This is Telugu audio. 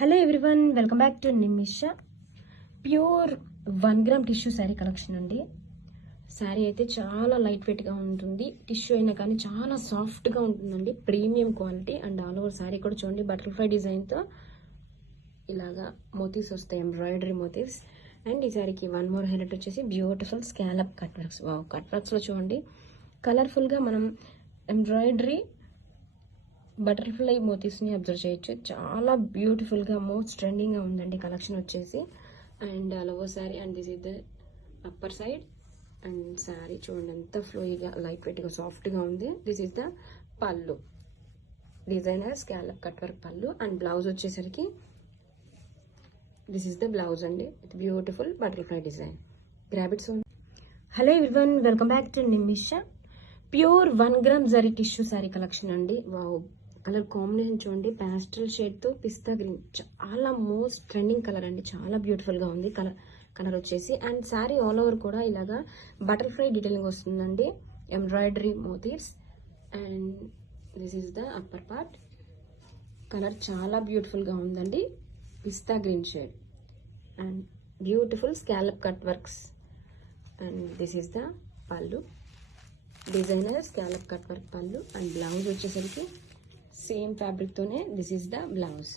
Hello everyone, welcome back to Nimisha. Pure 1 gram tissue sari collection అండి. శారీ అయితే చాలా లైట్ వెయిట్గా ఉంటుంది. టిష్యూ అయినా కానీ చాలా సాఫ్ట్గా ఉంటుందండి. Premium quality and all over sari కూడా చూడండి, బటర్ఫ్లై డిజైన్తో ఇలాగా మోతీస్ వస్తాయి, ఎంబ్రాయిడరీ మోతీస్. అండ్ ఈ శారీకి వన్ మోర్ హైలైట్ వచ్చేసి beautiful scallop cut works. Cut వర్క్స్లో చూడండి కలర్ఫుల్గా మనం ఎంబ్రాయిడరీ బటర్ఫ్లై మోతీస్ని అబ్జర్వ్ చేయొచ్చు. చాలా బ్యూటిఫుల్గా మోస్ట్ ట్రెండింగ్గా ఉందండి కలెక్షన్ వచ్చేసి. And all over sari and this is the upper side. And sari చూడండి ఎంత ఫ్లోయిగా లైట్ వెయిట్గా సాఫ్ట్గా ఉంది. This is the pallu, designer scallop cut work pallu. And blouse వచ్చేసరికి దిస్ ఇస్ ద బ్లౌజ్ అండి, బ్యూటిఫుల్ బటర్ఫ్లై డిజైన్. గ్రాబిట్స్. Hello everyone, welcome back to Nimisha. Pure 1 gram zari tissue sari collection అండి. కలర్ కాంబినేషన్ చూడండి, ప్యాస్టల్ షేడ్తో పిస్తా గ్రీన్, చాలా మోస్ట్ ట్రెండింగ్ కలర్ అండి. చాలా బ్యూటిఫుల్గా ఉంది కలర్ వచ్చేసి. అండ్ శారీ ఆల్ ఓవర్ కూడా ఇలాగా బటర్ఫ్లై డీటెయిలింగ్ వస్తుందండి, embroidery motifs. And this is the upper part. Colour చాలా బ్యూటిఫుల్గా ఉందండి, పిస్తా green shade. And beautiful scallop cut works. And this is the pallu, designer scallop cut work pallu. And blouse వచ్చేసరికి సేమ్ ఫ్యాబ్రిక్తోనే దిస్ ఈస్ ద బ్లౌజ్.